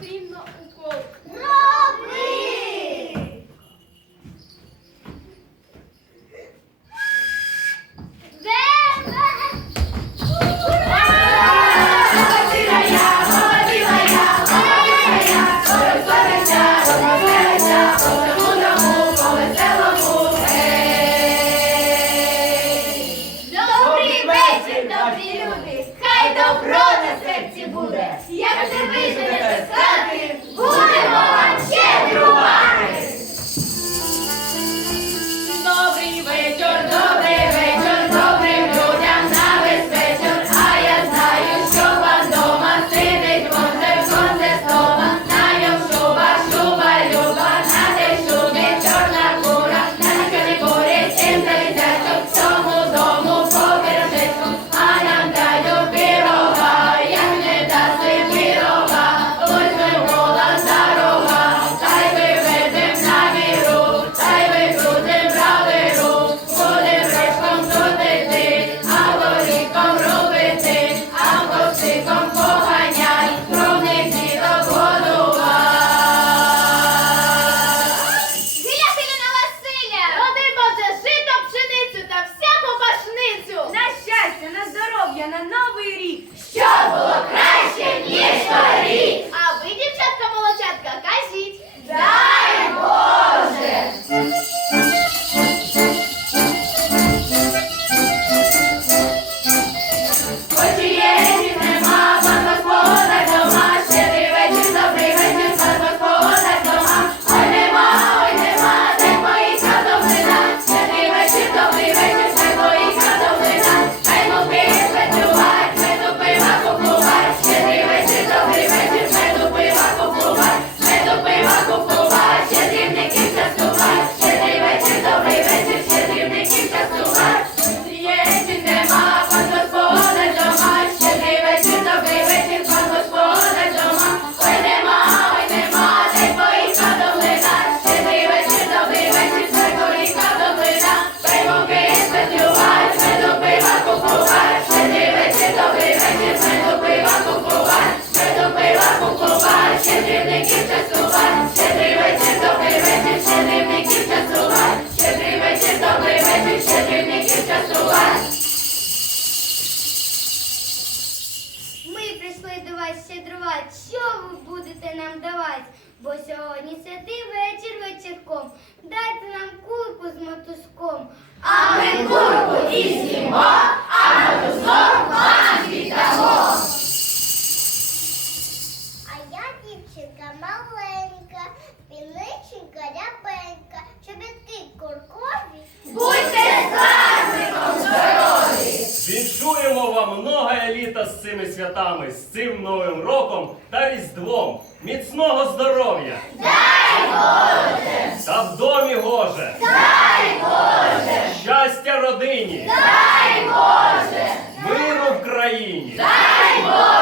потрібно укол. на новий рік. Ща була! А ми курку і з'їмо, а на знов вам віддамо. А я дівчинка маленька, спідниченька рябенька, чобітки куркові. Будьте з здорові! Віншуємо вам многое літа з цими святами, з цим новим роком та Різдвом. Міцного здоров'я! Дай Боже! Та в домі гоже! Дай Боже! Щастя родині! Дай Боже! Миру в країні! Дай Боже!